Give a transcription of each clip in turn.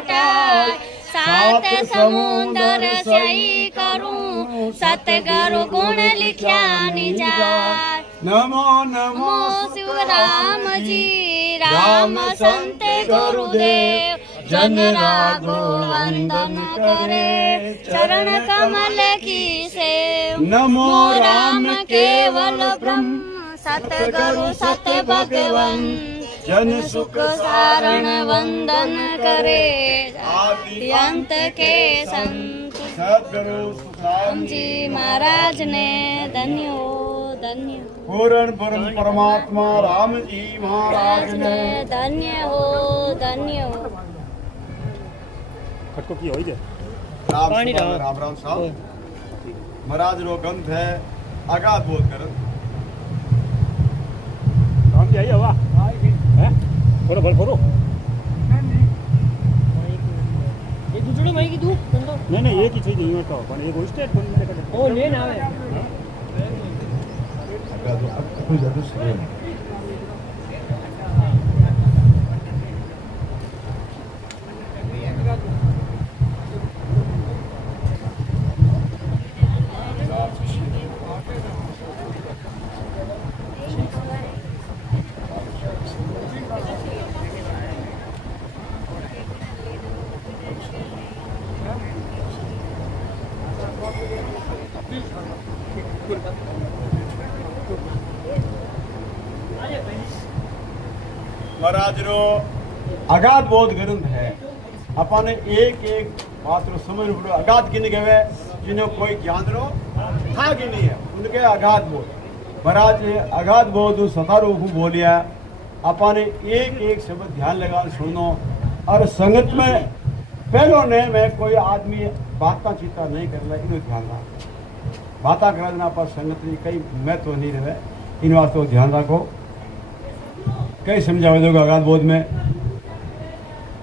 घटाय सात समुंदर सही करूं सतगुरु गुण लिख्या निजाय नमो नमो शिव राम जी राम संत गुरुदेव जन रागो वंदन करे चरण कमल की सेव नमो राम केवल ब्रह्म सतगुरु सत भगवन जन सुख सारण वंदन करे आदि अंत के संत सद्गुरु राम जी महाराज ने धन्य हो धन्य हो पूर्ण ब्रह्म परमात्मा राम जी महाराज ने धन्य हो धन्य हो खटको की होई जे राम राम साहब महाराज रो ग्रंथ है आगाध बोध कर राम जी आई हवा हैं फोड़ो भल फोड़ो ये दूसरो मई की दू नहीं नहीं एक ही चीज नहीं है तो पण एक स्टेट बन मैंने कर ओ ले ना आवे कुछ ज्यादा सुने महाराज रो अगाध बोध ग्रंथ है अपन एक एक बात रो समझ पड़ो अगाध किने कहवे जिन्हें कोई ज्ञान रो था कि नहीं है उनके अगाध बोध महाराज अगाध बोध सतारो हूँ बोलिया अपन एक एक शब्द ध्यान लगा सुनो और संगत में पहलो ने मैं कोई आदमी बाता चीता नहीं कर ला इन ध्यान रख बाता करना पर संगत में कई महत्व नहीं रहे इन वास्तव ध्यान रखो कई समझावे दोगे अगाध बोध में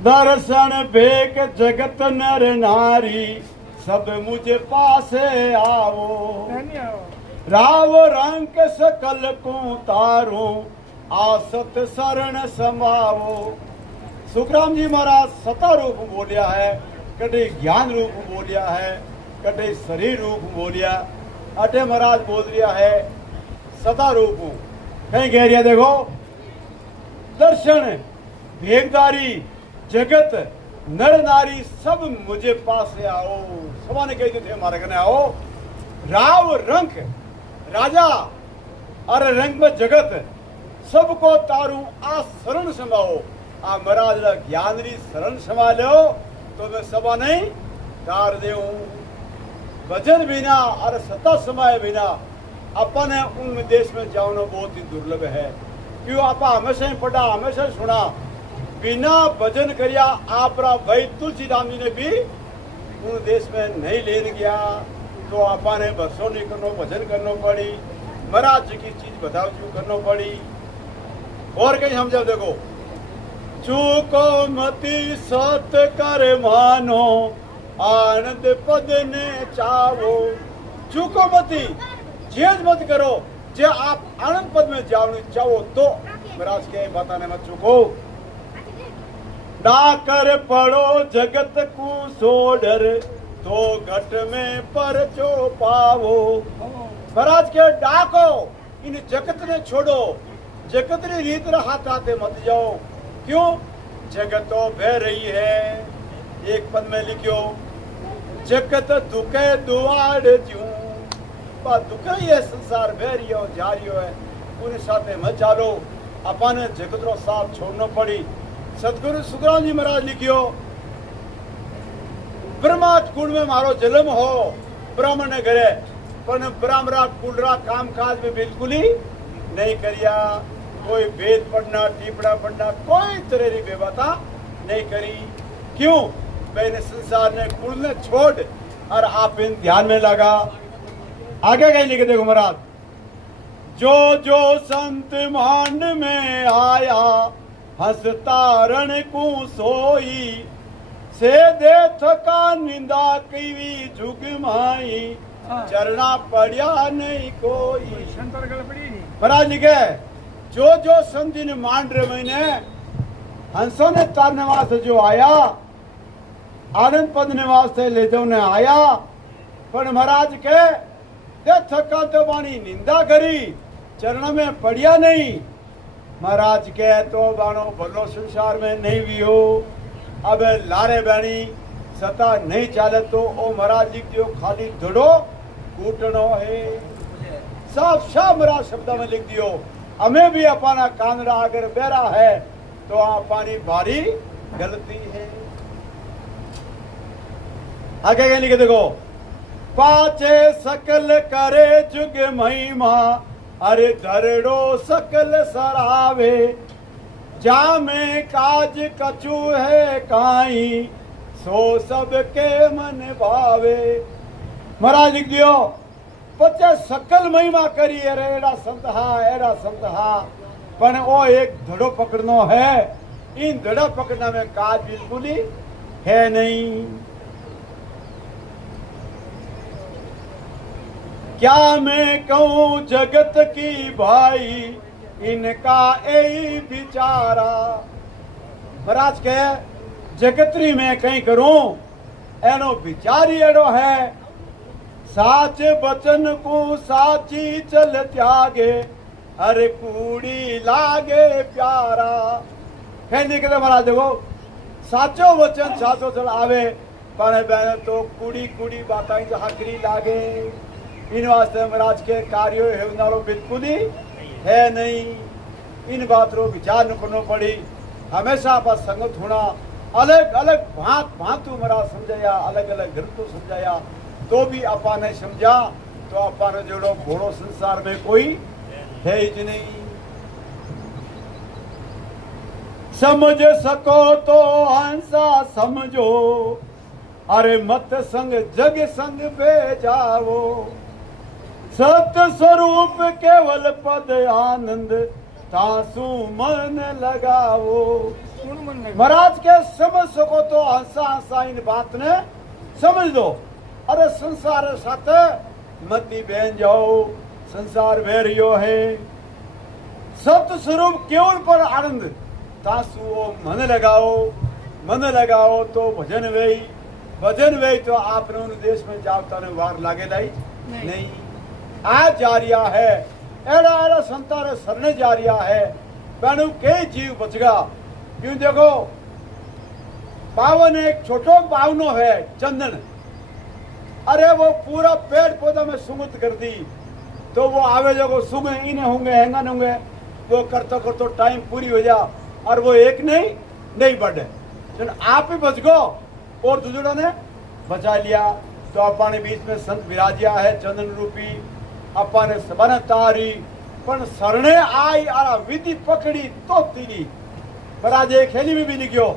दर्शन भेक जगत नर नारी सब मुझे पासे आवो राव रंग सकल को तारो आसत शरण समावो सुखराम जी महाराज सता रूप बोलिया है कटे ज्ञान रूप बोलिया है कटे शरीर रूप बोलिया अटे महाराज बोल दिया है सता रूप कहीं कह रिया देखो दर्शन भेगदारी जगत नर नारी सब मुझे पास से आओ सभा ने कहते थे हमारे कने आओ राव रंग राजा और रंग में जगत सबको तारू आ शरण समाओ आ महाराज ज्ञान री शरण समा लो तो मैं सभा नहीं तार दे भजन बिना और सत्ता समाये बिना अपन उन देश में जाना बहुत ही दुर्लभ है क्यों आप हमेशा ही पढ़ा हमेशा ही सुना बिना भजन करिया आप भाई तुलसीराम जी ने भी उन देश में नहीं लेन गया तो आपा ने बरसों नहीं करना भजन करना पड़ी महाराज जी की चीज बताओ जो करना पड़ी और कहीं हम जब देखो चूको मती सत कर मानो आनंद पद ने चावो चूको मती जेज मत करो जे आप आनंद पद में जाओ चाहो तो महाराज के बताने मत चूको ना कर पड़ो जगत को सोडर तो घट में पर चो पावो महाराज के डाको इन जगत ने छोड़ो जगत ने रीत हाथ आते मत जाओ क्यों जगत तो बह रही है एक पद में लिखियो जगत दुखे दुआड़ जूं दुख ही है संसार बह रही हो जा रही है उन साथ मत चालो अपन जगत रो साथ छोड़ना पड़ी सतगुरु सुखराम जी महाराज लिखियो ब्रह्मा कुल में मारो जन्म हो ब्राह्मण ने घरे पर ब्राह्मणा कुलरा काम काज में बिल्कुल ही नहीं करिया कोई वेद पढ़ना टीपड़ा पढ़ना कोई तरह की व्यवस्था नहीं करी क्यों मैंने संसार ने कुल ने छोड़ और आप इन ध्यान में लगा आगे कहीं लिखे देखो महाराज जो जो संत मांड में आया हंसतारण को सोई से दे थका निंदा कई झुक माई चरना पड़िया नहीं कोई महाराज लिखे जो संत ने मांड महीने हंसों ने तारने वास्ते जो आया आनंद पदने वास्ते ले जाने आया पण महाराज के ते थका तो बाणी निंदा करी चरण में पड़िया नहीं। महाराज के तो बाणो भलो संसार में नहीं भी हो अब लारे बाणी सता नहीं चाले तो ओ महाराज जी जो खाली धड़ो कूटनो है साफ साफ मेरा शब्द में लिख दियो। हमें भी अपना कानड़ा अगर बेरा है तो अपनी भारी गलती है। आगे क्या लिखे देखो पाचे सकल करे जुग महिमा अरे धरड़ो सकल सरावे जा में काज कछु है काई सो सब के मन भावे। महाराज लिख दियो पचे सकल महिमा करी अरे एड़ा संत हा पण ओ एक धड़ो पकड़नो है इन धड़ा पकड़ने में काज बिल्कुल ही है नहीं। क्या मैं कहूँ जगत की भाई इनका यही बिचारा। महाराज के जगतरी में कहीं करूं एनो बिचारी एड़ो है साच बचन को साची चल त्यागे अरे कूड़ी लागे प्यारा। कहने के लिए महाराज देखो साचो वचन साचो चल आवे पण बहन तो कूड़ी कूड़ी बाताई हकरी लागे। इन वास्ते महाराज के कार्यो हेवनारो बिल्कुल ही है नहीं। इन बात रो विचार न करनो पड़ी हमेशा आप संगत होना अलग अलग भांत भांतु महाराज समझाया अलग अलग ग्रंथों समझाया तो भी आपा ने समझा तो आपा ने जोड़ो घोड़ो संसार में कोई है ही नहीं। समझ सको तो हंसा समझो अरे मत संग जग संग भेजाओ सत्य स्वरूप केवल पद आनंद तासु मन लगाओ। महाराज के समझ सको तो हंसा हंसा इन बात ने समझ दो अरे संसार साथ मती बहन जाओ संसार बहरियो है सत्य स्वरूप केवल पर आनंद तासु मन लगाओ तो भजन वे तो आपने उन देश में जावता ने वार लागे नहीं आज जा रिया है एड़ा एड़ा संतार सरने जा रिया है बहनों के जीव बचगा क्यों देखो पावन एक छोटो पावनो है चंदन अरे वो पूरा पेड़ पौधा में सुगंध कर दी तो वो आवे जो सुग इन्हें होंगे हैंगन होंगे वो करते टाइम पूरी हो जा और वो एक नहीं बढ़े आप ही बच गो और दूसरों ने बचा लिया। तो अपने बीच में संत विराजिया है चंदन रूपी अपने सबन तारी पण सरणे आई आरा विधि पकड़ी तो तीरी पर आज एक खेली में भी लिखियो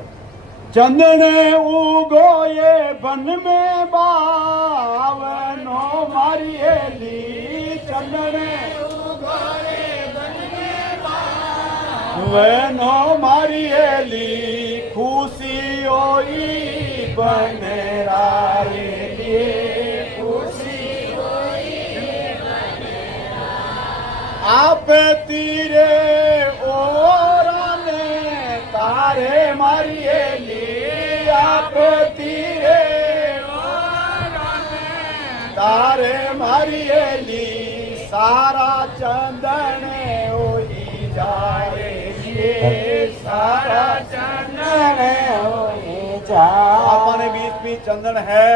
चंदने उगो ये बन में बावनो मारी हेली चंदने उगो ये बन में बावनो मारी हेली खुशी होई बनेरा खुशी होई बनेरा आप तीरे और तारे मारिए आप तीरे तारे मारिए सारा चंदन होई जाए सारा चंदन होई जाए। अपने बीच भी चंदन है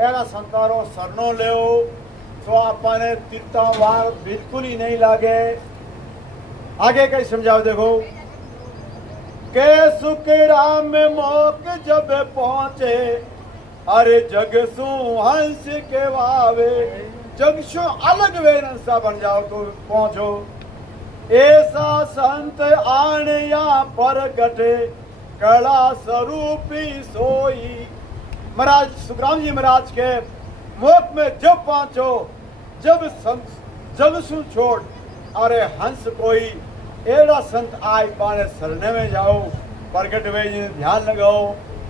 एड़ा संतारो सरनो ले तो अपने तिरता वार बिल्कुल ही नहीं लागे। आगे कहीं समझाओ देखो के सुकरा में मोक जब पहुंचे अरे जग सु हंस के वावे जग सु अलग वेरंसा बन जाओ तो पहुंचो ऐसा संत आनिया पर गटे कला स्वरूपी सोई। महाराज सुखराम जी महाराज के मोक में जब पहुंचो जब सु छोड़ अरे हंस कोई एड़ा संत आय पाने सरने में जाओ प्रगट में ध्यान लगाओ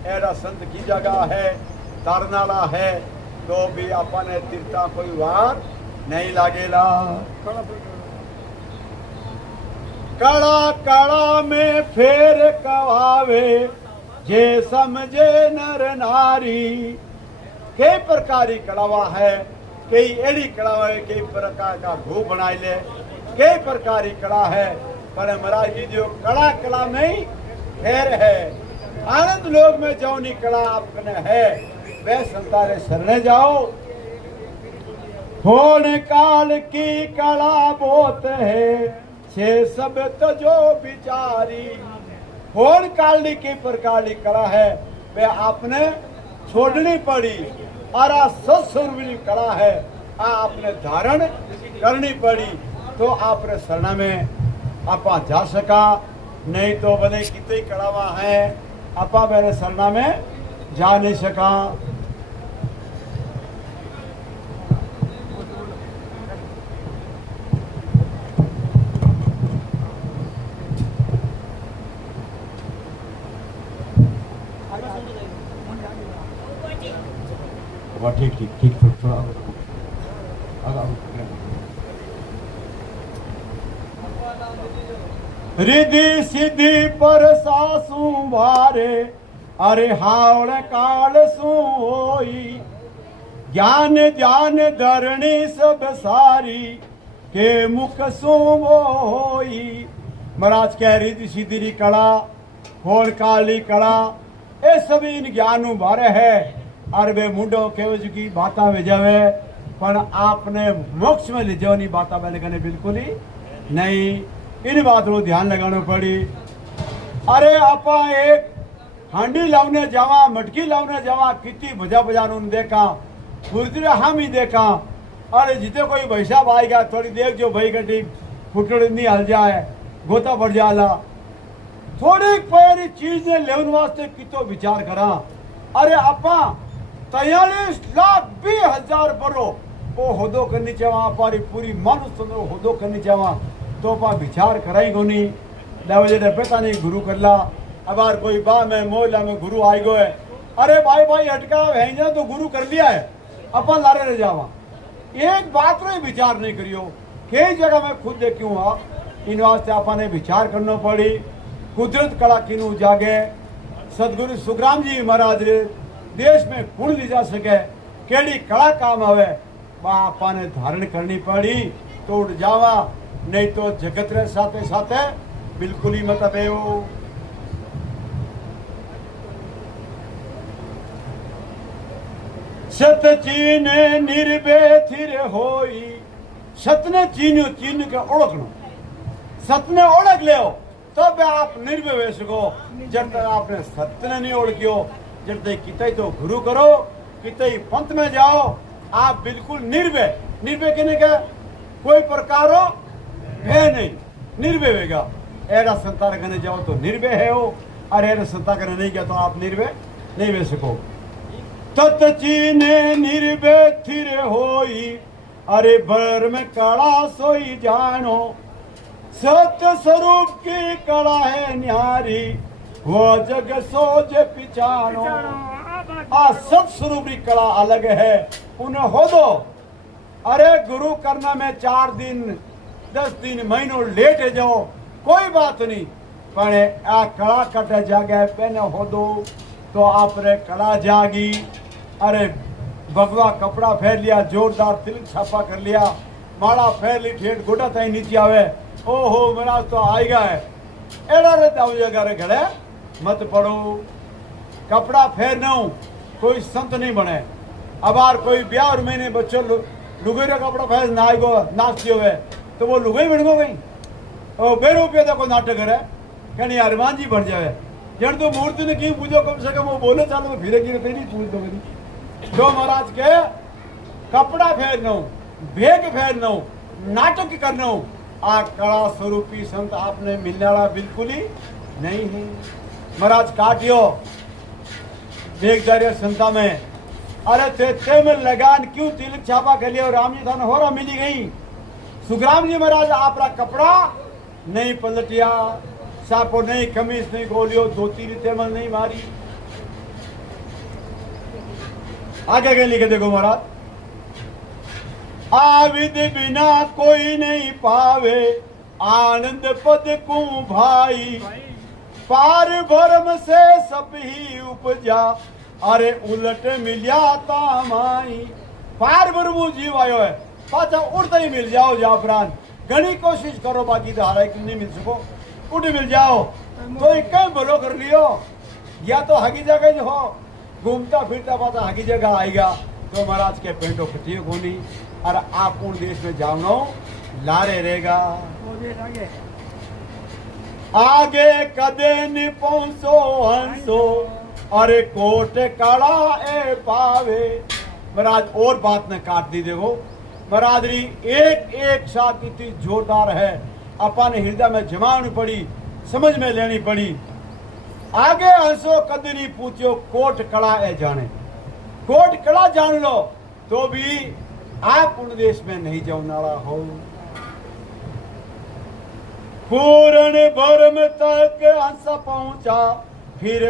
एड़ा संत की जगह है तारनाला है तो भी अपने तीर्था कोई वार नहीं लागेला। कड़ा कड़ा में फेर कवावे जे समझे नर नारी। कई प्रकार की कलावा है, कई एड़ी कला है, कई प्रकार का घू बनाई ले, कई प्रकार की कला है। पर महाराज जी जो कला कला नहीं खैर है, आनंद लोग में जो नी कला आपने है वे संतारे शरणे जाओ। होने काल की कला बहुत है, छे सब तो जो बिचारी। होन काल की प्रकार की कला है वे आपने छोड़नी पड़ी, और सत्स्वरूपी कला है आ आपने धारण करनी पड़ी। तो आपने शरण में आपा जा सका, नहीं तो भले कितनी कलावा है आपा मेरे शरण में जा नहीं सका। वाह ठीक ठीक ठीक थोड़ा आगा रिधि सिद्धि पर सासू भारे, अरे हावड़ काल सू होई। ज्ञान ध्यान धरणी सब सारी, के मुख सू वो होई। महाराज कह रिधि सिद्धि री कला, होड़ काली कला, ये सभी इन ज्ञान भारे है। और वे मुंडो केव की बाता में जावे, पर आपने मोक्ष में ले जाओ नहीं बाता में लगाने बिल्कुल ही नहीं। इन बात को ध्यान लगाना पड़ी। अरे आपा एक हांडी लावने जावा, मटकी लावने जावा, कितनी भजा बजानो देखा, गुरुद्र हम ही देखा। अरे जिते कोई भैसा आएगा थोड़ी देख जो भाई गड्डी फुटड़ नहीं हल जाए, गोता बढ़ जाला। थोड़ी पैरी चीज ने लेवन वास्ते कितो विचार करा। अरे आपा 43,20,000 बरो वो होदो करनी चावा, पारी पूरी मानुस होदो करनी चावा, तो पा विचार कराई गोनी। लेवजे पता नहीं गुरु करला, अबार कोई बा में मोहल्ला में गुरु आई गो है। अरे भाई भाई हटका है तो गुरु कर लिया है, अपन लारे रह जावा। एक बात रो विचार नहीं करियो। कई जगह में खुद देखूँ हुआ, इन वास्ते आपने विचार करना पड़ी। कुदरत कला किनू जागे, सदगुरु सुखराम जी महाराज देश में गुण ली जा सके, केड़ी कला काम आवे बा आपने धारण करनी पड़ी। तो उड़ जावा, नहीं तो जगत रे साथे साथे बिल्कुल ही मत बेओ। सत चीन निर्भय थिर होई, सतने चीन्यो चीन के ओळखनो, सतने ओळख ले तब आप निर्भय हो सको। जब तक आपने सत्य नहीं ओळखियो, जब तक कितई तो गुरु करो, कितई पंथ में जाओ, आप बिल्कुल निर्भय। निर्भय कहने का कोई प्रकार हो भय नहीं, निर्भय होगा। ऐसा संतान करने जाओ तो निर्भय है हो, और ऐसा संतान करने नहीं गया तो आप निर्भय नहीं हो सको। तत चीने निर्भय थिर होई, अरे बर में कला सोई जानो। सत्य स्वरूप की कला है न्यारी, वो जग सोच पिछानो। सत स्वरूप की कला अलग है, उन्हें हो दो। अरे गुरु करना में 4 दिन 10 दिन महीनों लेट जाओ, कोई बात नहीं, पर आ कला कट जागे पहने हो दो तो आपने कला जागी। अरे भगवा कपड़ा फेर लिया, जोरदार तिलक छापा कर लिया, माला फेर ली, ठेठ गोटा ताई नीचे आवे, ओहो मेरा तो आएगा है। एड़ा रे दाऊजगा घड़े मत पड़ो। कपड़ा फेर न कोई संत नहीं बने। अबार कोई ब्याह और महीने बच्चों लुगाई रा कपड़ा फेर ना आएगो नाचती हुए तो वो लुगाई बन गो गई। ओ बेरुपये तो कोई नाटक करे कहनी हनुमान जी बन जावे। जन तो मूर्ति ने की पूजो कम से कम वो बोले चालो तो फिरे की तेरी पूछ दो मेरी। जो महाराज के कपड़ा फेर न भेग फेर न नाटक करना, आ कला स्वरूपी संत आपने मिलने वाला बिल्कुल ही नहीं है। महाराज काटियो देख जा रहे संता में। अरे ते में लगान क्यों तिलक छापा कर लिया, राम जी थाने होरा मिली गई। सुखराम जी महाराज आपरा कपड़ा नहीं पलटिया, सापो नहीं, कमीज नहीं खोलियो, धोती तेमल नहीं मारी। आगे के लिखे देखो महाराज। आविद बिना कोई नहीं पावे, आनंद पद को भाई। पार भरम से सब ही उपजा अरे उलट मिलिया तामाई पार भरमू जीव आयो है पाचा उड़ता ही मिल जाओ जाफरान घनी कोशिश करो बाकी तो हारा नहीं मिल सको उठ मिल जाओ तो एक बोलो कर लियो या तो हकी जगह जो हो घूमता फिरता पाता हकी जगह आएगा तो महाराज के पेंटो फटी गोनी और आप उन देश में जाओ लारे रहेगा आगे कदे नि पहुंचो हंसो अरे कोट काड़ा ए पावे महाराज और बात ने काट दी देखो महाराजरी एक एक साथ इतनी जोरदार है अपन हृदय में जमानी पड़ी समझ में लेनी पड़ी आगे हंसो कदरी पूछो कोट कड़ा ए जाने कोट कड़ा जान लो तो भी आप उन देश में नहीं जाऊनारा हो पूर्ण भरम तक हंस पहुंचा फिर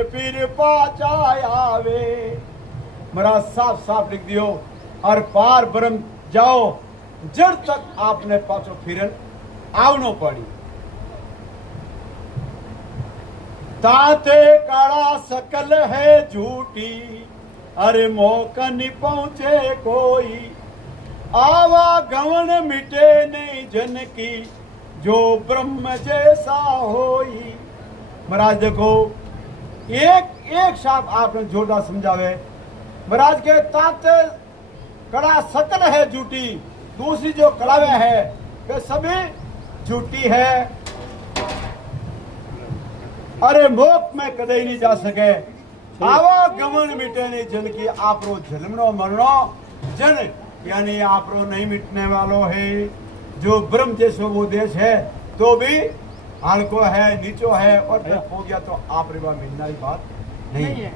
पाचा आवे महाराज साफ साफ लिख दियो और पार ब्रह्म जाओ जड़ तक आपने पाछो फिरन आवनो पड़ी ताते काड़ा सकल है झूठी अरे मौका नहीं पहुंचे कोई आवा गवन मिटे नहीं जन की जो ब्रह्म जैसा होई महाराज देखो एक एक साथ आपने जोरदार समझावे महाराज के ताते कड़ा सकल है झूठी दूसरी जो कड़ावे है वे सभी झूठी है अरे मोक में कदे नहीं जा सके आवा गमन मिटे नहीं जन की आपरो जन्मनो मरणो जन यानी आपरो नहीं मिटने वालों है जो ब्रह्म जैसो वो देश है तो भी हल्को है नीचो है और जब हो गया तो आप रिवा मिलना ही बात नहीं है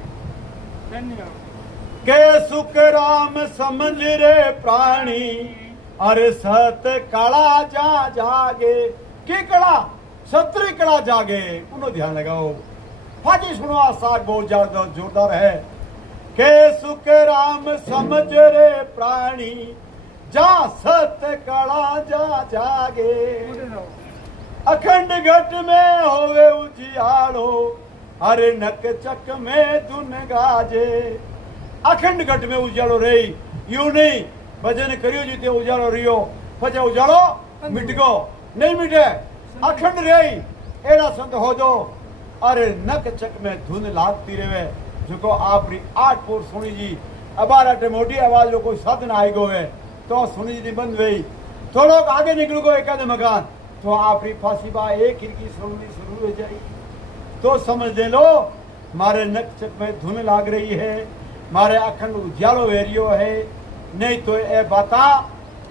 के सुख राम समझ रे प्राणी अरे सत कड़ा जा जागे की कड़ा सत्री कड़ा जागे उन्हों ध्यान लगाओ फाजी सुनो आशा बहुत ज्यादा जोरदार है के सुख राम समझ रे प्राणी जा सत कड़ा जा जागे अखंड घट में होवे उजियालो अरे नक चक में धुन गाजे अखंड घट में उजालो रही यूं नहीं भजन करियो जीते उजालो रियो पचे उजालो मिट गो नहीं मिटे अखंड रही एड़ा संत हो जो अरे नक चक में धुन लागती रहे जो आपरी आठ पोर सुनी जी अबार अटे मोटी आवाज रो कोई साधन आई गो है तो सुनी जी बंद हुई थोड़ो आगे निकल गो एक मकान तो आपरी फांसी बा एक खिड़की सुननी शुरू हो जाएगी तो समझ ले लो मारे नक चक में धुन लाग रही है मारे अखंड उजालो वेरियो है नहीं तो ए बाता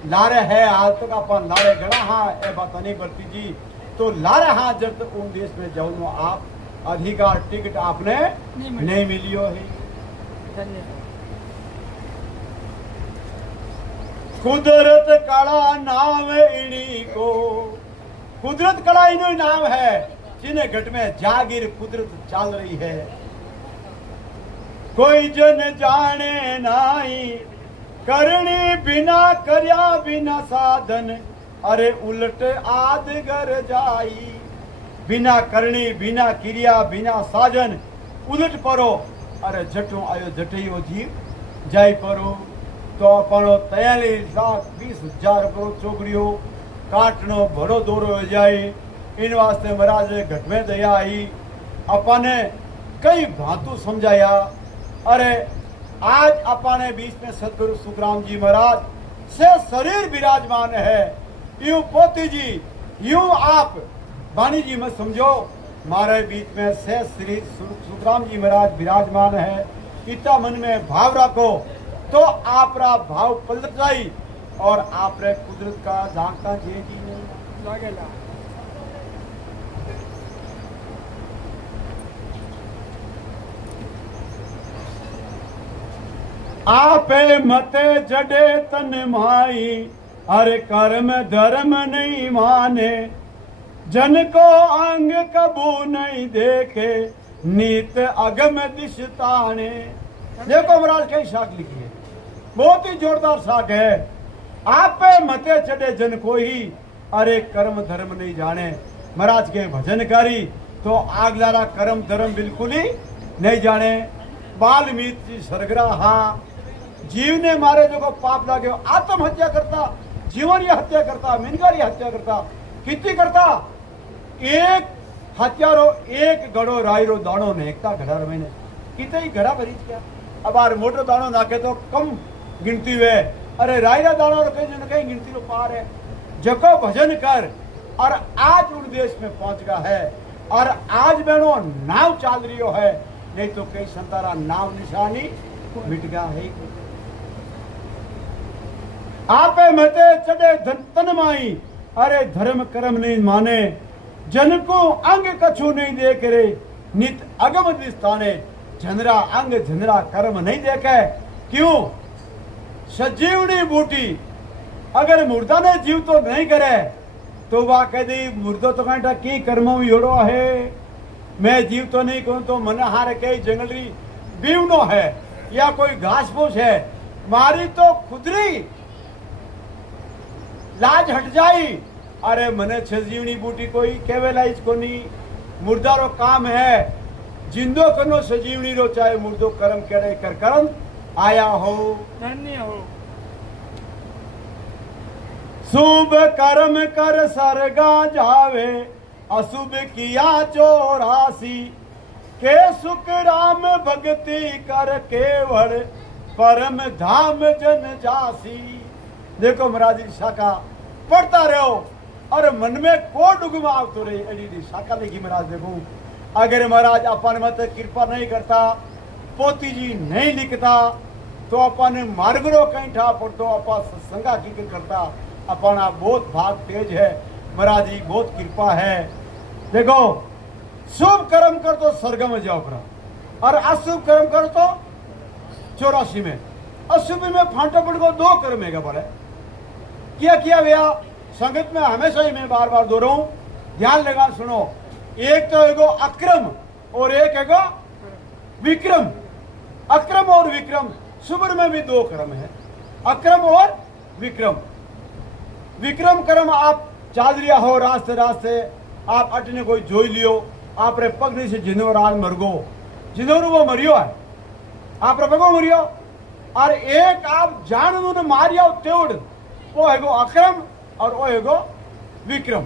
लारे है आज तक अपन लारे गड़ा हाँ ए बाता नहीं बरती जी तो लारे हाँ जब तक उन देश में जाऊँ आप अधिकार टिकट आपने नहीं मिलियो है कुदरत कड़ा नाम इणी को कुदरत कड़ा इनो नाम है जिन्हें घट में जागीर कुदरत चल रही है कोई जन जाने नाई करनी बिना करया बिना साधन अरे उलट आद घर जाई बिना करनी बिना क्रिया बिना साधन उलट परो अरे जटो आयो जटियो जीव जाय परो तो अपनो 43 लाख 20,000 करो चोकरियो काटनो भरो दौरो हो जाए इन वास्ते महाराज घट में दया आई अपने कई भांतु समझाया अरे आज अपने बीच में सदगुरु सुखराम जी महाराज से शरीर विराजमान है यूं पोती जी यूं आप वाणी जी में समझो मारे बीच में से श्री सुखराम जी महाराज विराजमान है इतना मन में भाव रखो तो आपरा भाव पलट जाई और आपरे कुदरत का झांका जी लागेला आपे मते जडे तन माई अरे कर्म धर्म नहीं माने जन को अंग कबू नहीं देखे नीत अगम दिशताने देखो महाराज कई शाख लिखी है बहुत ही जोरदार शाख है आपे मते चढ़े जन को ही अरे कर्म धर्म नहीं जाने महाराज के भजन करी तो आगलारा कर्म धर्म बिल्कुल ही नहीं जाने। बाल्मीक जी सरगरा हाँ जीव ने मारे जो को पाप लागे आत्महत्या करता, जीवन हत्या करता, मिनगारी हत्या करता, कितनी करता। एक हत्यारो एक गड़ो रायरो दाणो नेकता घड़ा मैंने कितने ही घड़ा भरी क्या। अब आर मोटो दाणो नाके तो कम गिनती हुए, अरे रायरा दाणो कहीं गिनती रो पार है। जको भजन कर और आज उन देश में पहुंच गया है और आज बहनों नाव चाल रही है, नहीं तो कई संतारा नाव निशानी मिट गया है। आपे मते चढ़े तन माई, अरे धर्म कर्म नहीं माने, जन को अंग कछु नहीं देख रे, नित अगम दिस्ताने, झंडरा अंग झंडरा कर्म नहीं देखे। क्यों? सजीवनी बूटी अगर मुर्दा ने जीव तो नहीं करे तो वह कह दी मुर्दो तो कहता की कर्मों योड़ो है, मैं जीव तो नहीं कहूं तो मन हार के जंगली बीवनो है या कोई घास फूस है, मारी तो खुदरी लाज हट जाई। अरे मने सजीवनी बूटी कोई केवेला इसको नहीं, मुर्दारो काम है जिंदो कनो सजीवनी रो, चाहे मुर्दो कर्म करे कर कर्म आया हो धन्य हो। शुभ कर्म कर सरगा जावे, अशुभ किया चौरासी, के सुख राम भक्ति कर केवल, परम धाम जन जासी। देखो महाराज जी शाखा पढ़ता रहो और मन में को डुगमा आवतो रहे, एडी शाखा लिखी महाराज। देखो अगर महाराज अपन मत कृपा नहीं करता, पोती जी नहीं लिखता तो अपन मार्गरो कहीं ठा पड़तो, अपन सत्संगा की करता। अपना बहुत भाग तेज है महाराज जी, बहुत कृपा है। देखो शुभ कर्म कर तो स्वर्ग में जाओ और अशुभ कर्म कर तो 84 में, अशुभ में फांटो पड़ को 2 कर्म है बड़े किया किया भैया। संगत में हमेशा ही मैं बार बार दोहराऊं, ध्यान लगा सुनो। एक तो एगो अक्रम और एक एगो विक्रम। अक्रम और विक्रम, सुबर में भी 2 कर्म है, अक्रम और विक्रम। विक्रम कर्म आप चाल रिया हो रास्ते रास्ते, आप अटने कोई जोई लियो, आप रे पगनी से जिनोर आज मरगो, जिनोर वो मरियो है, आप रे पगो मरियो। और एक आप जान दो न मारिया तेवड़, वो है गो अक्रम और वो है गो विक्रम।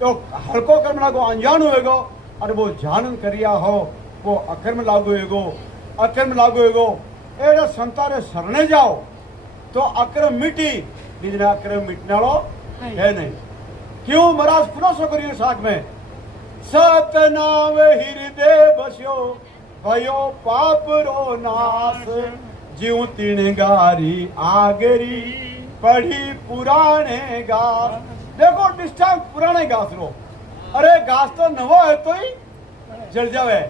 तो हल्को कर्म लागो अनजान होएगो और वो जानन करिया हो वो अकर्म लागू होएगो, अकर्म लागू होएगो। एड़ा संतारे सरने जाओ तो अक्रम मिटी, लेकिन अक्रम मिटने वालो है नहीं। क्यों महाराज खुलासो करियो साथ में, सतनाम हृदय बस्यो भयो पाप रो नाश, जीव तीन गारी आगरी पढ़ी पुराने गास। देखो डिस्टांस पुराने घास रो, अरे घास तो नवो है तो ही जल जावे,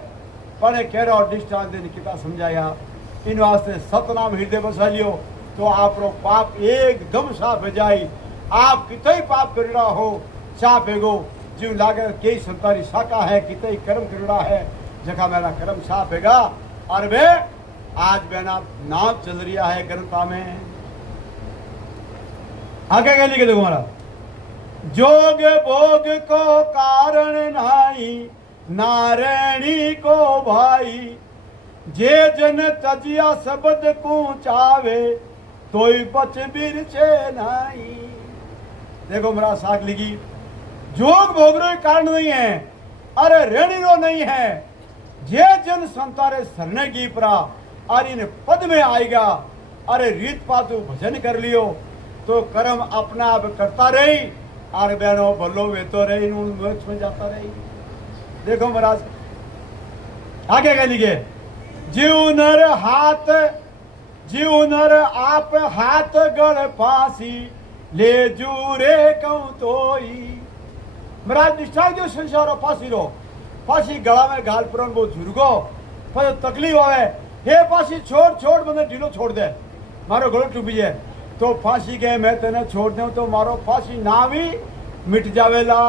पर कह रहा डिस्टांस देने कितना समझाया। इन वास्ते सतनाम हृदय बसा लियो तो आप रो पाप एकदम साफ हो जाए। आप कितना ही पाप कर रहा हो साफ है गो, जीव लागे कई संतारी शाखा है, कितना ही कर्म कर रहा है, जगह मेरा कर्म साफ हैगा। और वे आज बेना नाव चल रहा है ग्रंथा में, आगे क्या लिखे देखो हमारा, जोग भोग को कारण नाई, नारायणी को भाई, जे जन तजिया शब्द को चावे, तोई बच बीर छे नाई। देखो मेरा साग लिखी, जोग भोग रो कारण नहीं है, अरे रेणी रो नहीं है, जे जन संतारे सरने की परा और इन पद में आएगा, अरे रीत पातु भजन कर लियो तो कर्म अपना आप करता रही और बहनों भलो वेतो रही मोक्ष में जाता रही। देखो महाराज आगे क्या लिखे, जीव नर आप हाथ गढ़ फांसी, ले जूरे कहूं तोई। महाराज निष्ठा जो संसार फांसी रो, फांसी गला में गाल पुरान वो झुरगो, पर तकलीफ आवे, हे फांसी छोड़ छोड़ मैंने ढीलो छोड़ दे, मारो गलो टूबी जाए तो फांसी के मैं तेने छोड़ दूं तो मारो फांसी ना भी मिट जावेला।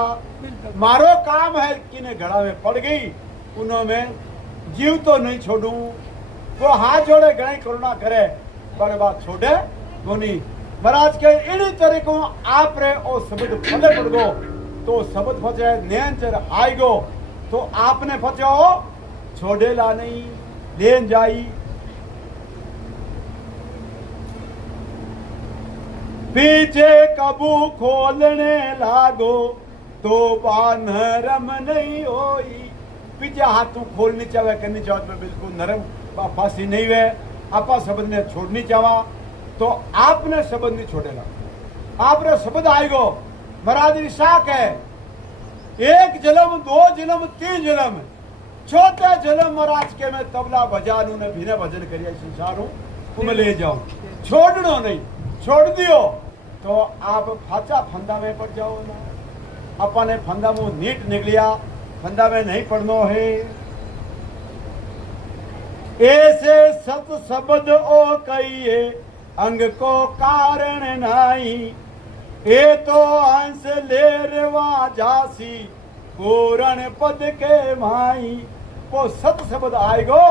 मारो काम है कि ने घड़ा में पड़ गई, उन्होंने जीव तो नहीं छोड़ू, वो हाथ जोड़े गणी करुणा करे पर बात छोड़े गोनी। महाराज के इन तरीकों आप रे ओ शब्द फले पड़ गो तो शब्द फजे नैन चर आएगो तो आपने फचो छोड़ेला नहीं, लेन जाई। पीछे कबू खोलने लागो तो बान नरम नहीं होई। पीछे हाथ तू खोलनी चाहे करनी चाहे में बिल्कुल नरम फांसी नहीं वे। आपा शब्द ने छोड़नी चाहा तो आपने शब्द नहीं छोड़ेला। आपने शब्द आएगो महाराज की शाख है, एक जन्म, दो जन्म, तीन जन्म, चौथे जन्म महाराज के मैं तबला बजानू ने बिना भजन करिए संसारों तुम ले जाओ। छोड़नो नहीं, छोड़ दियो तो आप फाचा फंदा में पड़ जाओ ना। अपने फंदा मुंह नीट निकलिया, फंदा में नहीं पड़नो है। ऐसे सत शब्द ओ कहिए अंग को कारण नहीं। ए तो हंस लेरवा जासी गोरण पद के माई। वो सत शब्द आएगो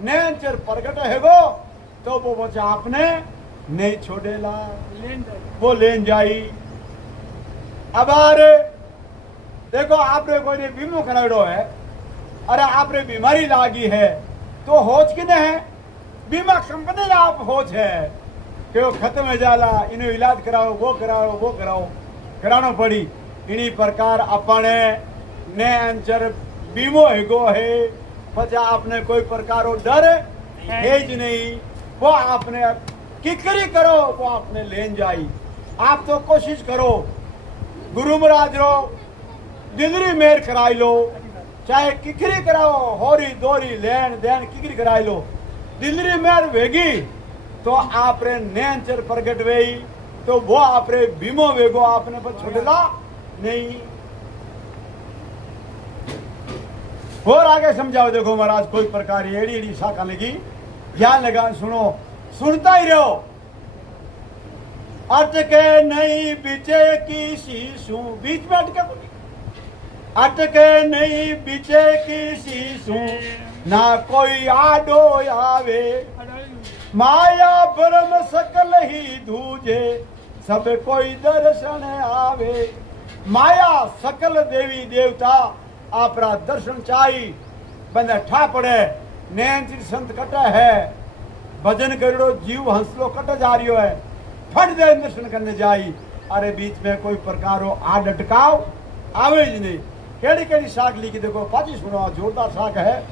नैनचर प्रकट हैगो तो वो बच्चा आपने नहीं छोड़ेला, वो लेन जाई। अब देखो आपने कोई बीमो कराड़ो है, अरे आपने बीमारी लागी है तो होच किने है, बीमा कंपनी आप होच है कि वो खत्म हो जाला, इन्हें इलाज कराओ, वो कराओ, वो कराओ, करानो पड़ी। इन्हीं प्रकार अपने ने अंचर बीमो हेगो है, पचा आपने कोई प्रकारो डर है ज नहीं, वो आपने किकरी करो वो आपने लेन जाई। आप तो कोशिश करो गुरु महाराज रो दिलरी मेर कराई लो, चाहे किकरी कराओ, होरी दोरी लेन देन किकरी कराई लो, दिलरी मेर वेगी तो आपरे नैनचर प्रगट वेई तो वो आपरे बीमो वेगो आपने पर छोड़ेला नहीं। और आगे समझाओ। देखो महाराज कोई प्रकार एड़ी एड़ी शाखा लगी, ध्यान लगा सुनो, सुनता ही रहो। अटके नहीं बिचे की शीशू, बीच में अटके बोली, अटके नहीं बिचे की शीशू ना कोई आडो आवे। माया ब्रह्म सकल ही धूजे सब कोई दर्शन आवे। माया सकल देवी देवता आपरा दर्शन चाही, बंदा ठा पड़े, नैन संत कटा है, भजन करो जीव हंसलो कट जा रही है, फट दे दर्शन करने जाई। अरे बीच में कोई प्रकारो आ अटकाव आवे ही नहीं। केड़ी केड़ी शाख लिखी देखो, पाची सुनो, जोरदार शाख है।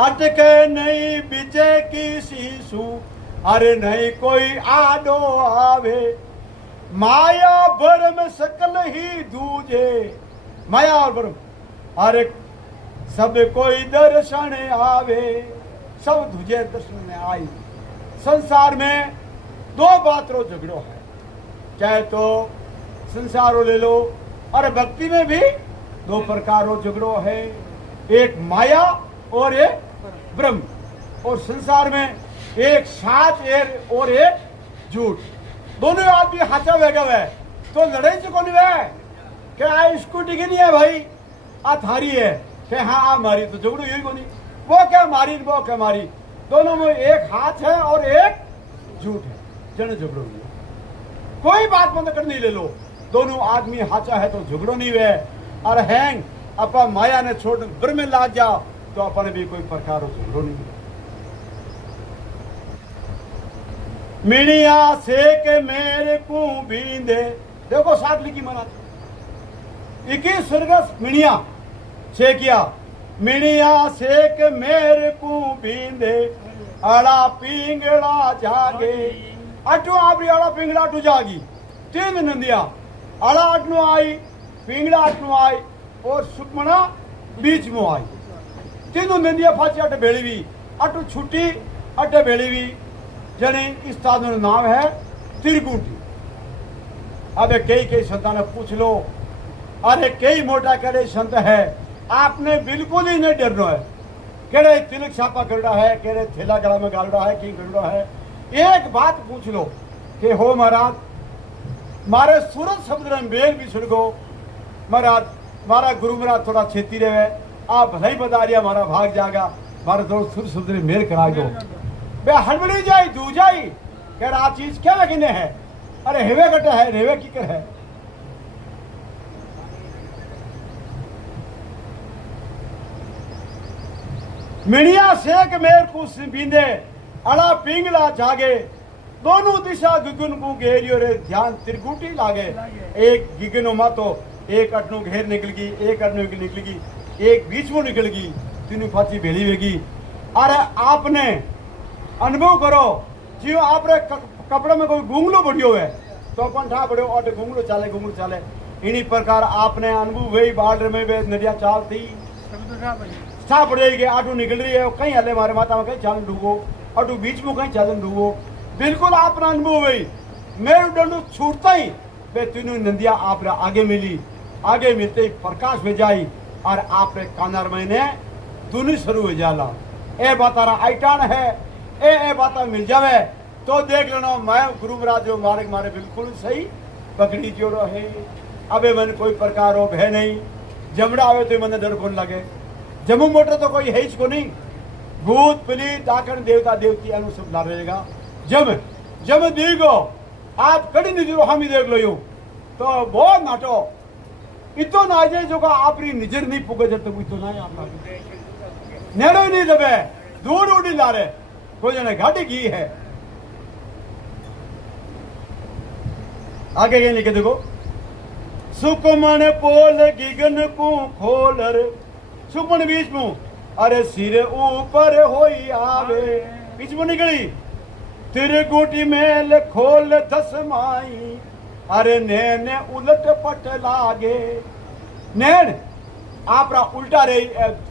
अटके नहीं बिचे की शीशू, अरे नहीं कोई आडो आवे। माया भरम सकल ही दूजे, माया और भरम अरे सब कोई दर्शन आवे, सब दूजे दर्शन में आई। संसार में दो बात रो झगड़ो है, चाहे तो संसारो ले लो, और भक्ति में भी दो प्रकारों झगड़ो है, एक माया और एक ब्रह्म। और संसार में एक साच और एक झूठ, दोनों आदमी हाचा वेगा वे तो लड़ाई से कौन वे कि आ स्कूटी की नहीं है भाई, आ थारी है कि हाँ आ मारी, तो झगड़ो यही को नहीं, वो क्या मारी वो क्या मारी, दोनों में एक हाथ है और एक झूठ है, जन झगड़ो नहीं। कोई बात बंद करनी ले लो, दोनों आदमी हाचा है तो झगड़ो नहीं वे। और हैंग अपा माया ने छोड़ ब्रह्म में ला जाओ तो अपन भी कोई प्रकार झगड़ो नहीं। मिनिया से के मेरे को बींदे, देखो साथ लिखी मना 21 स्वर्गस मिनिया से किया, मिनिया से के मेरे को बींदे अड़ा पिंगड़ा जागे। अटू आपरी अड़ा पिंगड़ा अटू जागी, तीन नंदिया अड़ा अटनो आई, पिंगड़ा अटनो आई और सुकमना बीच में आई। तीनों नंदिया फाची अट भेड़ीवी, अटू छुट्टी अट भेड़ीवी। जने इस साधन नाम है त्रिकुटी। अब कई कई संतान ने पूछ लो, अरे कई मोटा करे संत है, आपने बिल्कुल ही नहीं डरना है। केड़े तिलक छापा करड़ा है, केड़े थैला गला में गालड़ा है, की करड़ा है। एक बात पूछ लो कि हो महाराज मारे सूरत शब्द में बेल भी छिड़को, महाराज मारा गुरु महाराज थोड़ा छेती रहे, आप भलाई बता दिया मारा भाग जागा, मारे थोड़ा सूरत शब्द में मेल करा दो। बे हड़बड़ी जाई दू जाई कह रहा चीज क्या लगने है, अरे हेवे कटे है, हेवे की कर है। मिणिया सेक मेर को बींदे अड़ा पिंगला जागे दोनों दिशा गिगन को घेरियो रे ध्यान त्रिकुटी लागे एक गिगनो मातो एक अटनो घेर निकल गई एक अटनो निकल गई एक बीच में निकल गई तीनों फाची भेली वेगी। अरे आपने अनुभव करो जी आपरे कपड़े में कोई घूंगलो बढ़ियो है तो अपन ठा बढ़ियो और घूंगलो चाले इन्हीं प्रकार आपने अनुभव वही बाढ़ में वे नदियां चाल थी ठा पड़ेगी आटू निकल रही है कहीं हले मारे माता में कहीं चालन डूबो आटू बीच में कहीं चालन डूबो बिल्कुल आपना अनुभव वही मेरू डंडू छूटता ही वे तीनों नदियां आप आगे मिली आगे मिलते ही प्रकाश में जाई और आपने कानर महीने दुनी शुरू हो जाला ए बातारा आइटान है ए बाता मिल जावे तो देख लेना मैं गुरु महाराज जो मारे बिल्कुल सही पकड़ी जोड़ो है अबे मैंने कोई प्रकार हो है नहीं जमड़ा आवे तो मैंने डर कौन लगे जम्मू मोटर तो कोई है इसको नहीं भूत प्रीत डाकण देवता देवती अनु सब ला रहेगा जब देखो आप कड़ी नहीं जो हम ही देख लो यूं तो बहुत नाटो इतो ना जाए जो का आपरी निजर नहीं पुगे जब तक इतो ना आप नेड़ो नहीं दबे दूर उड़ी ला रहे कोई जने घाटी की है आगे ये लिखे देखो सुकमन पोल गिगन को खोलर सुकमन बीच में अरे सिर ऊपर होई आवे बीच में निकली त्रिकुटी मेल खोल दस माई अरे नैने उलट पट लागे नैन आपरा उल्टा रही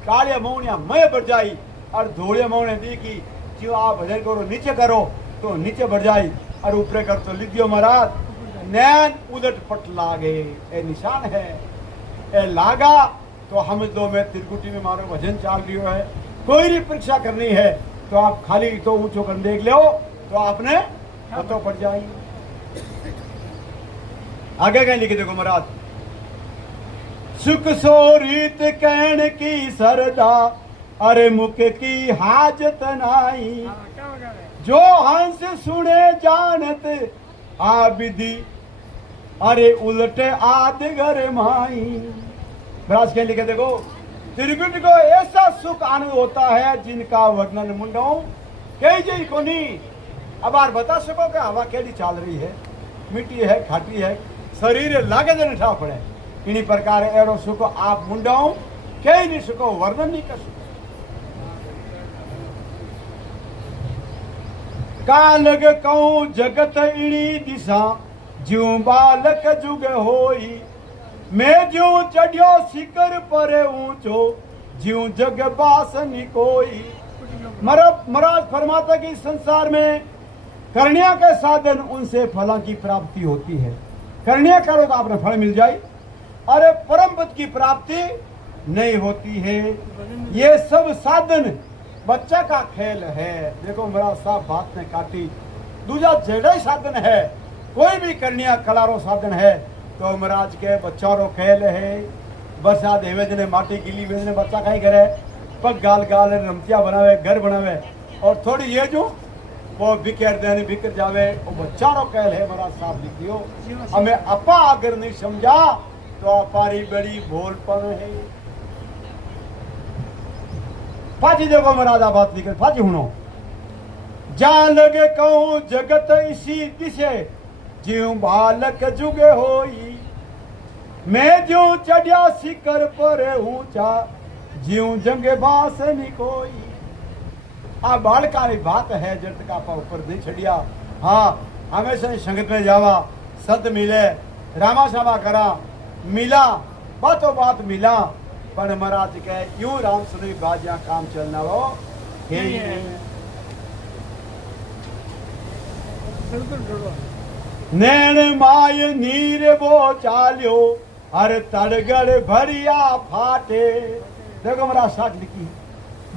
काले मौनिया मैं बढ़ जाई और धोले मौने देखी जो आप भजन करो नीचे करो तो नीचे बढ़ जाई और ऊपर कर तो लिख दियो महाराज नैन उलट पट लागे ए निशान है ए लागा तो हम दो में त्रिकुटी में मारो भजन चाल रही है कोई भी परीक्षा करनी है तो आप खाली तो ऊंचो कर देख लो तो आपने पतो पड़ जाएंगे आगे कहीं लिखे देखो महाराज सुख सो रीत कहन की सरदा अरे मुख की हाजत नाई जो हंस सुने जानत आबिदी अरे उलटे आदगर माई महाराज कहीं लिखे देखो त्रिकुट को ऐसा सुख आनंद होता है जिनका वर्णन मुंडो कई जी को नहीं अब आप बता सको कि हवा कैसी चाल रही है मिट्टी है खाटी है शरीर लागे जन ठा पड़े इन्हीं प्रकार एरो सुख आप मुंडाओ कई नहीं सको वर्णन नहीं कर सको कालग कहूं जगत इणी दिशा ज्यों बालक जुग होई मैं ज्यों चढ़ियो शिखर पर ऊंचो ज्यों जग बासनी कोई महाराज फरमाता कि संसार में करनिया के साधन उनसे फला की प्राप्ति होती है करनिया करो तो आपने फल मिल जाए अरे परम पद की प्राप्ति नहीं होती है ये सब साधन बच्चा का खेल है देखो मेरा साहब बात ने काटी दूजा जेड़ा ही साधन है कोई भी करनिया कलारो साधन है तो महाराज के बच्चा रो खेल है बरसात हेवे जने माटी गिली वेजने बच्चा कहीं करे पग गाल गाल रमतिया बनावे घर बनावे और थोड़ी ये जो वो बिखेर देने बिखर जावे वो बच्चा रो कहल है महाराज साहब लिख दियो हमें अपा अगर नहीं समझा तो अपारी बड़ी भोलपन है फाजी देखो महाराज बात लिखे फाजी हुनो जान लगे कहूं जगत इसी दिशे ज्यों बालक जुगे होई मैं ज्यों चढ़िया शिखर पर ऊंचा ज्यों जंगे बास निकोई आ बालका री बात है जब तक आप ऊपर नहीं चढ़िया हाँ हमेशा संगत में जावा सत मिले रामा सामा करा मिला बातों बात मिला पर महाराज कहे यूं राम सुनी बाजिया काम चलना वो नैन माय नीर वो चाल्यो हर तड़गड़ भरिया फाटे देखो मेरा साथ लिखी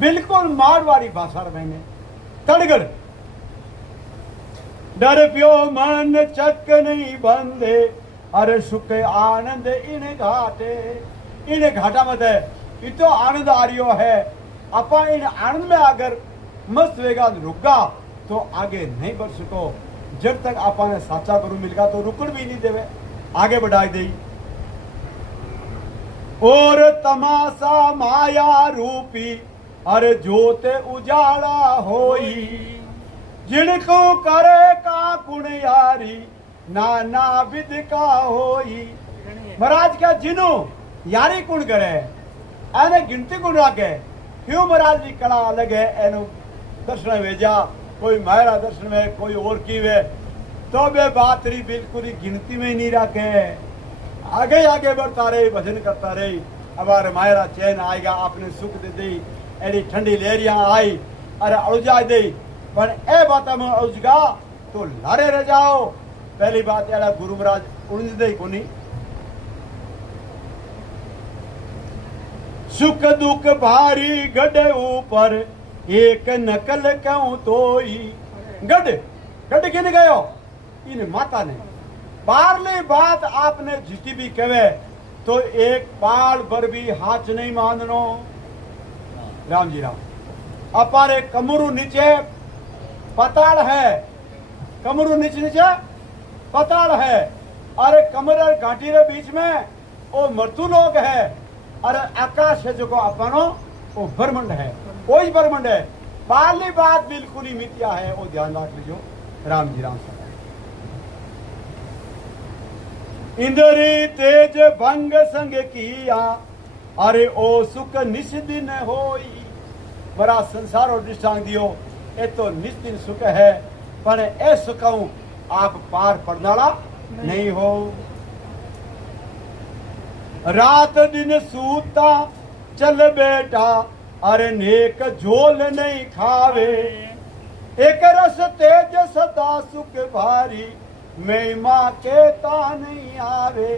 बिल्कुल मारवाड़ी भाषा मैंने तड़गड़ डर पियो मन चक नहीं बंदे अरे सुख आनंद इन घाटा मत है इतो आनंद आ रियो है अपा इन आनंद में अगर मस्त वेगा रुका तो आगे नहीं बढ़ सको जब तक आपा ने साचा गुरु मिलगा तो रुकन भी नहीं देवे आगे बढ़ा दे और तमाशा माया रूपी अरे जोते उजाला होई जिनको करे का कुण यारी नाना विद का होई। महाराज का जिनो यारी कुण करे एने गिनती कुण राखे क्यों महाराज की कला अलग है एनु दर्शन भेजा कोई मायरा दर्शन में कोई और की वे तो वे बात रही बिल्कुल ही गिनती में ही नहीं रखे आगे आगे बढ़ता रहे भजन करता रहे हमारे मायरा चैन आएगा आपने सुख दे दी एडी ठंडी लहरियां आई अरे अड़ुजा दे पर ए बात में अड़ुजगा तो लारे रह जाओ। पहली बात एड़ा गुरु महाराज उड़ज दे कोनी सुख दुख भारी गढ़ ऊपर एक नकल क्यों तोई। गढ़ गढ़ किन गयो इन माता ने बारली बात आपने जीती भी कहे तो एक पाल पर भी हाथ नहीं माननो। राम जी राम अपारे कमरू नीचे पताल है कमरू नीचे नीचे पताल है अरे कमर और घाटी के बीच में वो मृत्यु लोग है अरे आकाश है जो अपनो वो ब्रह्मंड है वही ब्रह्मंड है। बारली बात बिल्कुल ही मिथ्या है वो ध्यान रख लीजिए। राम जी राम इंद्री तेज भंग संग किया अरे ओ सुख निस्दिन होई। बड़ा संसार और दृष्टांत दियो ये तो निस्दिन सुख है पर ए सुख आप पार पड़नाला नहीं हो। रात दिन सूता चल बेटा अरे नेक झोल नहीं खावे एक रस तेज सदा सुख भारी महिमा के ता नहीं आवे।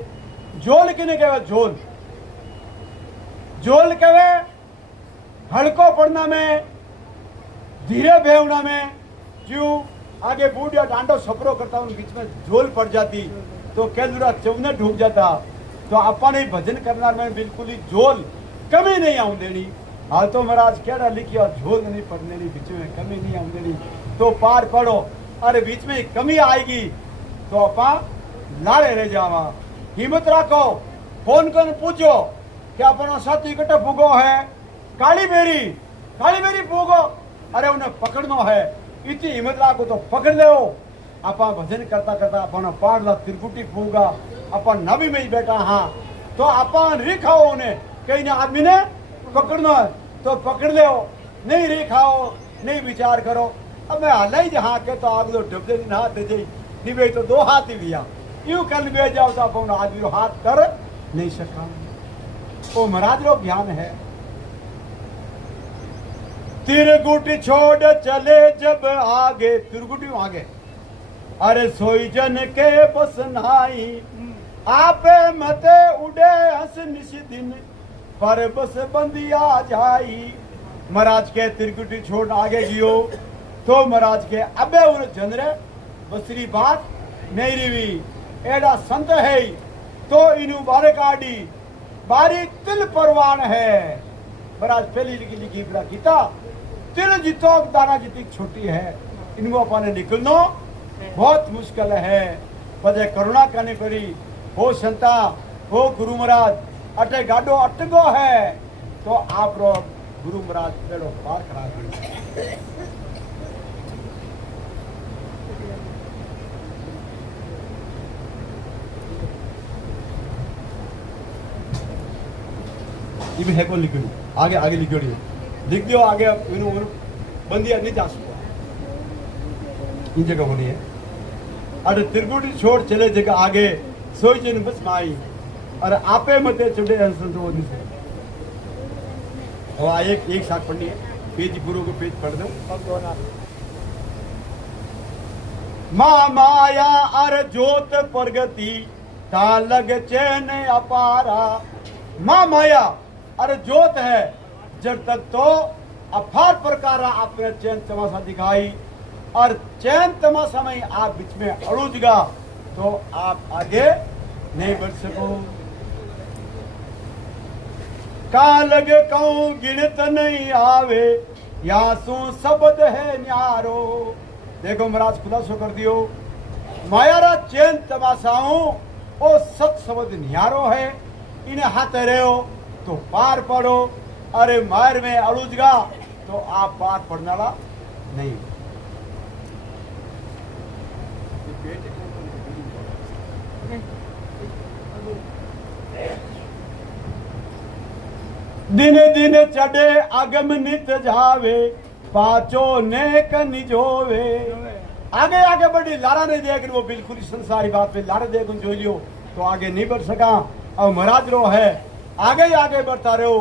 झोल किने कहे झोल झोल कहे हड़को पड़ना में धीरे भेवना में क्यों आगे बूढ़ या डांडो सफरो करता हूं बीच में झोल पड़ जाती तो केलुरा चौने ढूक जाता तो अपने भजन करना में बिल्कुल ही झोल कमी नहीं आऊं देनी। हाल तो महाराज केड़ा लिखियो झोल नहीं पड़ने बीच में कमी नहीं आऊं देनी तो पार पड़ो अरे बीच में कमी आएगी तो अपा लाड़े रह जावा। हिम्मत रखो फोन कर पूछो कि अपना साथी कटे भूगो है काली मेरी भूगो अरे उन्हें पकड़ना है इतनी हिम्मत रखो तो पकड़ ले अपा भजन करता करता अपना पाड़ला त्रिकुटी फूगा अपन नबी में ही बैठा हाँ तो अपन रिखाओ उन्हें कहीं ना आदमी ने पकड़ना है तो पकड़ ले नहीं रिखाओ नहीं विचार करो अब मैं हल ही जहाँ के तो आग दो डबे दिन हाथ दे जाई निबे तो दो हाथ ही दिया यूं कर बे जाओ तो अपन आदमी हाथ कर नहीं सका। वो महाराज रो ज्ञान है तिरगुटी छोड़ चले जब आगे तिरगुटी आगे अरे सोई जन के बस नाई आपे मते उड़े हंस निश दिन पर बस बंदिया जाई। महाराज के तिरगुटी छोड़ आगे गियो तो महाराज के अबे उन जनरे बसरी बात नहीं रिवी एड़ा संत है तो इनु बारे काटी बारी तिल परवान है। महाराज पहली लिखी बड़ा गीता तिल जितो दाना जितनी छोटी है इनको अपने निकलना बहुत मुश्किल है पदे करुणा करनी पड़ी हो संता हो गुरु महाराज अटे गाडो अटगो है तो आप रो गुरु महाराज पेड़ो पार करा दी। ये भी है कौन लिखो आगे आगे लिखो लिख दियो आगे बंदिया नहीं जा सकता इन जगह होनी है अरे तिरगुटी छोड़ चले जगह आगे सोई जन बस माई अरे आपे मते चुड़े हंसन तो नहीं और एक साथ पढ़नी है पेज गुरु को पेज पढ़ दो। माँ माया अर जोत प्रगति ता लग चैन अपारा। माँ माया अरे जोत है जब तक तो अपार प्रकार आपने चैन तमाशा दिखाई और चैन तमाशा में आप बीच में अड़ूजगा तो आप आगे नहीं बढ़ सको। का लगे कहूं गिनत नहीं आवे यहाँ सू शब्द है न्यारो। देखो महाराज खुलासो कर दियो मायारा चैन तमाशाओं ओ सत शब्द न्यारो है इन्हें हाथ रहो तो पार पड़ो अरे मार में अड़ूजगा तो आप बात पढ़ने वाला नहीं। दिन दिन चढ़े अगम नित जावे पाचो नेक निजोवे। आगे आगे बढ़ी लारा नहीं देख वो बिल्कुल संसारी बात पे लारा देख जो लियो तो आगे नहीं बढ़ सका। और महाराज रो है आगे आगे बढ़ता रहो।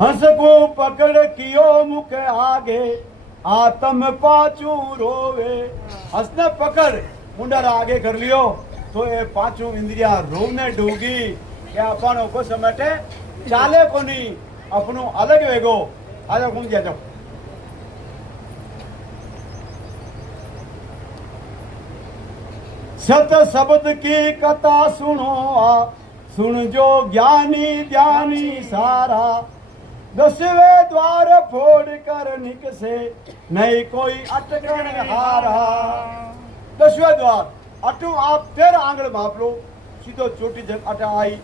हंस को पकड़ कियो मुख आगे आत्म पाचू रोवे। हंसने पकड़ मुंडा आगे कर लियो तो ये पांचों इंद्रिया रोने डूगी क्या अपन को समेटे चाले को नहीं अपनो अलग वेगो। आ जाओ घूम जाओ। सत शब्द की कथा सुनो सुन जो ज्ञानी ध्यानी सारा। 10वें द्वार फोड़ कर निकसे नहीं कोई अटकन हारा। 10वें द्वार अटू आप 13 आंगल माप लो सीधो छोटी जगह अट आई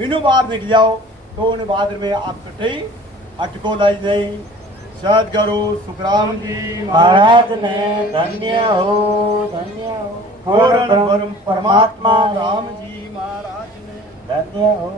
इन्हों बाहर निकल जाओ तो उन बाद में आप कटे अटको लाई नहीं। सदगुरु सुखराम जी महाराज ने धन्य हो पूर्ण ब्रह्म परमात्मा राम जी महाराज ने धन्य हो।